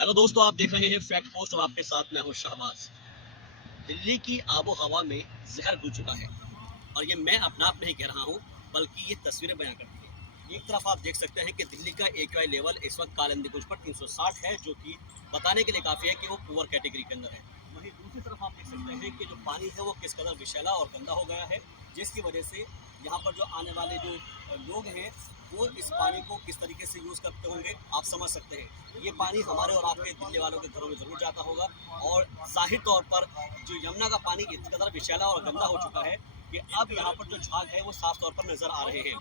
Hello दोस्तों, आप देख रहे हैं फैक्ट पोस्ट और आपके साथ मैं हूं शहबाज। दिल्ली की आबो हवा में जहर घुल चुका है और ये मैं अपना आप नहीं कह रहा हूं, बल्कि ये तस्वीरें बयां करती हैं। एक तरफ आप देख सकते हैं कि दिल्ली का AQI लेवल इस वक्त कालिंदी पर 360 है, जो कि बताने के लिए काफ़ी है कि वो पुअर कैटेगरी के अंदर है। वहीं दूसरी तरफ आप देख सकते हैं कि जो पानी है वो किस कदर विषैला और गंदा हो गया है, जिसकी वजह से यहाँ पर जो आने वाले जो लोग हैं वो इस पानी को किस तरीके से यूज़ करते होंगे आप समझ सकते हैं। ये पानी हमारे और आपके दिल्ली वालों के घरों में ज़रूर जाता होगा और ज़ाहिर तौर पर जो यमुना का पानी इस कदर विषैला और गंदा हो चुका है कि अब यहाँ पर जो झाग है वो साफ तौर पर नजर आ रहे हैं।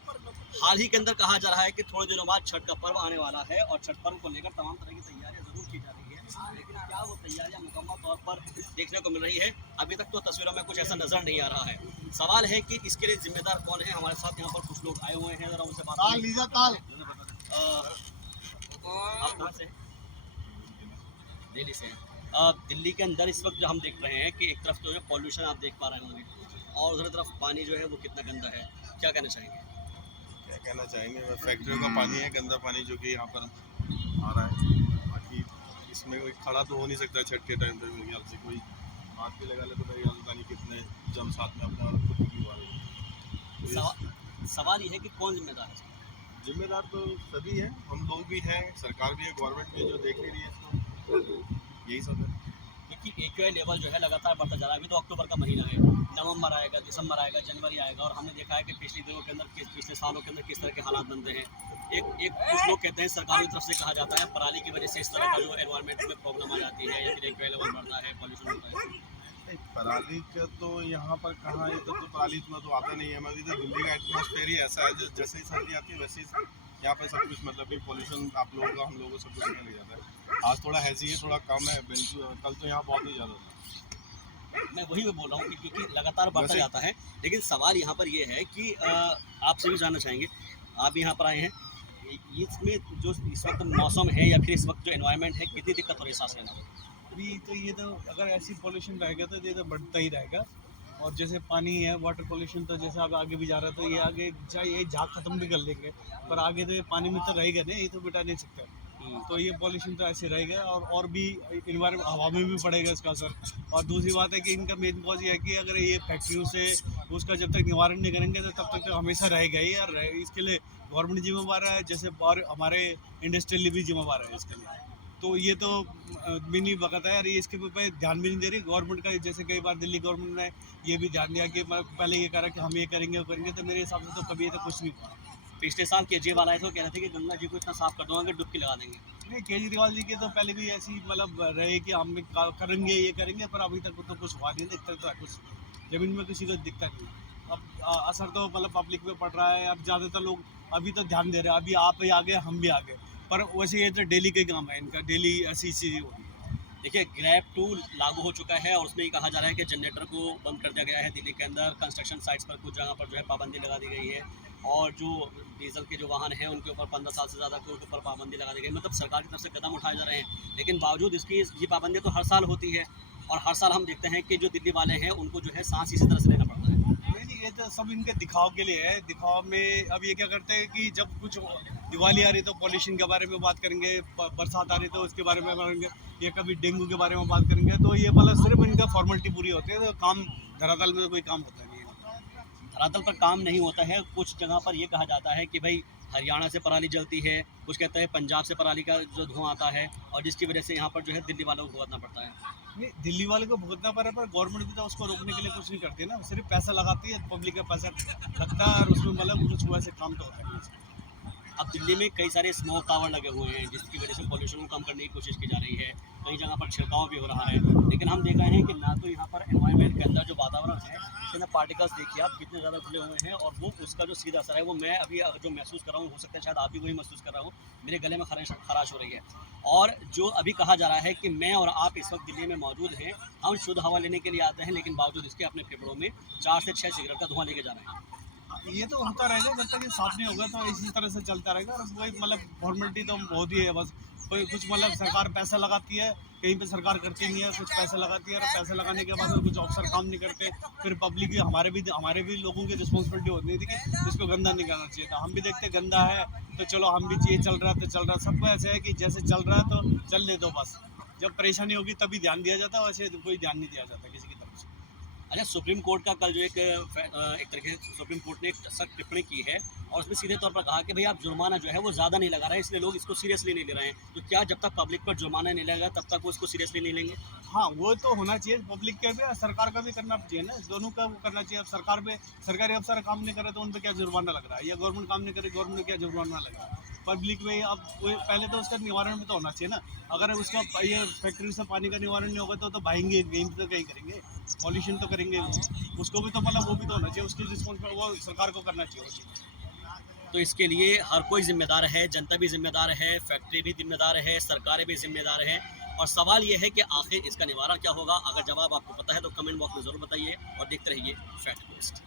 हाल ही के अंदर कहा जा रहा है कि थोड़े दिनों बाद छठ का पर्व आने वाला है और छठ पर्व को लेकर तमाम तरह की तैयारियां जरूर की जा रही है, लेकिन क्या वो तैयारियां मुकम्मल तौर पर देखने को मिल रही है? अभी तक तो तस्वीरों में कुछ ऐसा नजर नहीं आ रहा है। सवाल है कि इसके लिए जिम्मेदार कौन है? हमारे साथ यहाँ पर कुछ लोग आए हुए हैं, जरा उनसे बात आप कहाँ से? दिल्ली से। दिल्ली के अंदर इस वक्त जो हम देख रहे हैं कि एक तरफ जो है पॉल्यूशन आप देख पा रहे होंगे और दूसरी तरफ पानी जो है वो कितना गंदा है, क्या कहना चाहेंगे? क्या कहना चाहेंगे, फैक्ट्रियों का पानी है, गंदा पानी जो कि यहाँ पर आ रहा है। बाकी इसमें कोई खड़ा तो हो नहीं सकता छठ के टाइम पे। मेरे ख्याल से कोई हाथ भी लगा ले तो मेरे ख्याल से पता नहीं कितने जम साथ में अपने और खुद की हुआ है। सवाल ये है कि कौन जिम्मेदार है? जिम्मेदार तो सभी हैं, हम लोग भी हैं, सरकार भी है, गवर्नमेंट भी है, जो देख नहीं रही है इसको। यही सब है। क्योंकि AQI लेवल जो है लगातार बढ़ता जा रहा है। अभी तो अक्टूबर का महीना है, नवंबर आएगा, दिसंबर आएगा, जनवरी आएगा और हमने देखा है कि पिछले दिनों के अंदर पिछले सालों के अंदर किस तरह के हालात बनते हैं। कुछ लोग कहते हैं, सरकार की तरफ से कहा जाता है पराली की वजह से इस तरह का जो एनवायरमेंट में प्रॉब्लम आ जाती है या फिर AQI लेवल बढ़ता है, पॉल्यूशन होता है। पराली का तो यहाँ पर कहाँ, इधर तो पराली इतना तो आता नहीं है। मतलब इधर दिल्ली का एटमॉस्फेयर ही ऐसा है, जैसे ही सर्दी आती है वैसे ही यहाँ पे सब कुछ, मतलब कि पोल्यूशन आप लोगों का, हम लोगों को सब कुछ लग जाता है। आज थोड़ा हैजी है, थोड़ा कम है, बिल्कुल कल तो यहाँ बहुत ही ज़्यादा था। मैं वही मैं बोल रहा हूँ कि क्योंकि लगातार बढ़ता जाता है। लेकिन सवाल यहाँ पर ये है कि आपसे भी जानना चाहेंगे, आप यहाँ पर आए हैं, इसमें जो इस वक्त मौसम है या फिर इस वक्त जो एनवायरनमेंट है, कितनी दिक्कत हो रही है सांस लेने में? अभी तो ये तो अगर ऐसी पोल्यूशन रहेगा तो ये तो बढ़ता ही रहेगा। और जैसे पानी है, वाटर पोल्यूशन, तो जैसे अब आगे भी जा रहा है तो ये आगे चाहे ये झाग खत्म भी कर लेंगे पर आगे तो ये पानी में तो रहेगा नहीं, ये तो मिटा नहीं सकता। तो ये पोल्यूशन तो ऐसे रहेगा और भी इन्वायरमेंट हवा में भी पड़ेगा इसका असर। और दूसरी बात है कि इनका मेन कॉज ये है कि अगर ये फैक्ट्रियों से उसका जब तक निवारण नहीं करेंगे तो तब तक तो हमेशा रहेगा ही। और इसके लिए गवर्नमेंट जिम्मेवार है, जैसे और हमारे इंडस्ट्रियल भी जिम्मेवार है इसके लिए। तो ये तो मिनी वक्त है, और ये इसके ऊपर ध्यान भी नहीं दे रही गवर्नमेंट का। जैसे कई बार दिल्ली गवर्नमेंट ने ये भी ध्यान दिया कि पहले ये करा कि हम ये करेंगे वो करेंगे, तो मेरे हिसाब से तो कभी तो कुछ नहीं हुआ। पिछले साल केजरीवाल आए थे, कह रहे थे कि गंगा जी को इतना साफ कर दूंगा कि डुबकी लगा देंगे। नहीं, केजरीवाल जी के तो पहले भी ऐसी मतलब रहे कि हम करेंगे ये करेंगे, पर अभी तक तो कुछ हुआ नहीं, दिखता तो कुछ जमीन में किसी को दिखता नहीं। अब असर तो मतलब पब्लिक पे पड़ रहा है। अब ज़्यादातर लोग अभी तो ध्यान दे रहे हैं, अभी आप भी आगे हम भी आगे, पर वैसे ये तो डेली का काम है इनका, डेली ऐसी चीज़ें होती है। देखिए, ग्रैब 2 लागू हो चुका है और उसमें ये कहा जा रहा है कि जनरेटर को बंद कर दिया गया है दिल्ली के अंदर। कंस्ट्रक्शन साइट्स पर कुछ जगह पर जो है पाबंदी लगा दी गई है और जो डीजल के जो वाहन हैं उनके ऊपर 15 साल से ज़्यादा के ऊपर पाबंदी लगा दी गई। मतलब सरकार की तरफ से कदम उठाए जा रहे हैं, लेकिन बावजूद इसकी ये पाबंदी तो हर साल होती है और हर साल हम देखते हैं कि जो दिल्ली वाले हैं उनको जो है सांस इसी तरह से लेना पड़ता है। नहीं, ये तो सब इनके दिखाव के लिए है। दिखाव में अब ये क्या करते हैं कि जब कुछ दिवाली आ रही तो पॉल्यूशन के बारे में बात करेंगे, बरसात आ रही तो उसके बारे में करेंगे, ये कभी डेंगू के बारे में बात करेंगे। तो ये मतलब सिर्फ इनका फॉर्मेलिटी पूरी होती है, तो काम धरातल में तो कोई काम होता नहीं है। धरातल पर काम नहीं होता है। कुछ जगह पर ये कहा जाता है कि भाई हरियाणा से पराली जलती है, कुछ कहते हैं पंजाब से पराली का जो धुआं आता है और जिसकी वजह से यहाँ पर जो है दिल्ली वालों को भुगतना पड़ता है। नहीं, दिल्ली वाले को भुगतना पड़ रहा है, पर गवर्नमेंट भी तो उसको रोकने के लिए कुछ नहीं करती ना, सिर्फ पैसा लगाती है, पब्लिक का पैसा लगता है और उसमें मतलब कुछ वैसे काम तो होता नहीं। अब दिल्ली में कई सारे स्मोक टावर लगे हुए हैं जिसकी वजह से पॉल्यूशन को कम करने की कोशिश की जा रही है। कई जगह पर छिड़काव भी हो रहा है, लेकिन हम देख रहे हैं कि ना तो यहाँ पर एनवायरनमेंट के अंदर जो वातावरण है उसके अंदर पार्टिकल्स देखिए आप कितने ज़्यादा खुले हुए हैं और वो उसका जो सीधा असर है वो मैं अभी जो महसूस कर रहा हूँ, हो सकता है शायद आप भी वही महसूस कर रहा हूँ, मेरे गले में खराश हो रही है। और जो अभी कहा जा रहा है कि मैं और आप इस वक्त दिल्ली में मौजूद हैं, हम शुद्ध हवा लेने के लिए आते हैं, लेकिन बावजूद इसके अपने फेफड़ों में 4 से 6 सिगरेट का धुआं लेके जा रहे हैं। ये तो होता रहेगा, जब तक ये साफ नहीं होगा तो इसी तरह से चलता रहेगा। और वही मतलब फॉर्मेलिटी तो होती है बस। कोई कुछ मतलब सरकार पैसा लगाती है, कहीं पे सरकार करती नहीं है, कुछ पैसा लगाती है और पैसा लगाने के बाद में कुछ अफसर काम नहीं करते, फिर पब्लिक भी हमारे भी लोगों की रिस्पॉन्सिबिलिटी होती है कि इसको गंदा नहीं करना चाहिए था। हम भी देखते गंदा है तो चलो हम भी ये चल रहा है तो चल रहा है, सबको ऐसे है कि जैसे चल रहा है तो चलने दो बस, जब परेशानी होगी तभी ध्यान दिया जाता है, वैसे कोई ध्यान नहीं दिया जाता किसी की तरफ से। अच्छा, सुप्रीम कोर्ट का कल जो एक तरीके से सुप्रीम कोर्ट ने एक सख्त टिप्पणी की है और उसमें सीधे तौर पर कहा कि भाई आप जुर्माना जो है वो ज़्यादा नहीं लगा रहे हैं, इसलिए लोग इसको सीरियसली नहीं ले रहे हैं। तो क्या जब तक पब्लिक पर जुर्माना नहीं लगेगा तब तक वो इसको सीरियसली नहीं लेंगे? हाँ, वो तो होना चाहिए, पब्लिक का भी और सरकार का भी करना चाहिए ना, दोनों का वो करना चाहिए। अब सरकार पे सरकारी अफसर काम नहीं करे तो उन पे क्या जुर्माना लग रहा है, या गवर्नमेंट काम नहीं करे गवर्नमेंट क्या जुर्माना लग रहा है। पब्लिक में अब पहले तो उसका निवारण भी तो होना चाहिए ना, अगर उसका ये फैक्ट्री से पानी का निवारण नहीं होगा तो भागेंगे गेम तो कहीं करेंगे, पॉल्यूशन तो करेंगे वो, उसको भी तो मतलब वो भी तो होना चाहिए, उसकी रिस्पॉन्सिबिलिटी वो सरकार को करना चाहिए वो चीज़। तो इसके लिए हर कोई जिम्मेदार है, जनता भी जिम्मेदार है, फैक्ट्री भी जिम्मेदार है, सरकारें भी जिम्मेदार हैं। और सवाल ये है कि आखिर इसका निवारण क्या होगा? अगर जवाब आपको पता है तो कमेंट बॉक्स में ज़रूर बताइए और देखते रहिए फैक्ट पोस्ट।